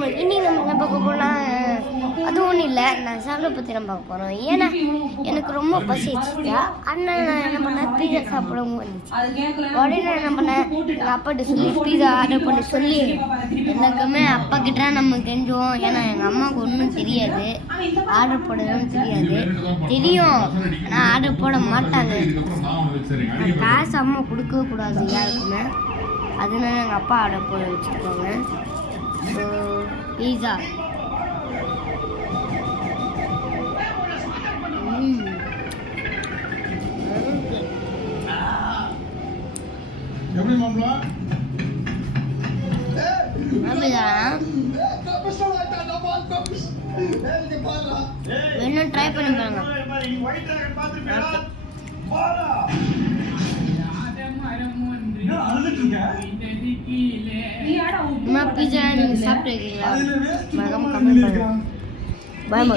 வணக்கம். இன்னைக்கு நம்ம என்ன பார்க்க போனால் அது ஒன்றும் இல்லை, நான் சாப்பிட பற்றி நம்ம பார்க்க போகிறோம். ஏன்னா எனக்கு ரொம்ப பசிச்சுட்டா அண்ணன் நான் என்ன பண்ணேன், பீஸா சாப்பிடவும் வந்துச்சு. உடனே நான் என்ன பண்ணேன், எங்கள் அப்பாட்ட சொல்லி பீஸா ஆர்டர் பண்ணி சொல்லி எனக்குமே அப்பா கிட்ட நம்ம கெஞ்சுவோம். ஏன்னா எங்கள் அம்மாவுக்கு ஒன்றும் தெரியாது, ஆர்டர் போடணும்னு தெரியும், ஆனால் ஆர்டர் போட மாட்டாங்க. காசு அம்மா கொடுக்கவே கூடாது யாருக்குமே, அதனால எங்கள் அப்பா ஆர்டர் போட வச்சுருக்காங்க. ஸோ பீஸா வேணும் ட்ரை பண்ணி பாருங்க. பீஸா நீங்க சாப்பிட்டு இருக்கீங்களா? மறக்காம கமெண்ட் பண்ணுங்க. பாய்.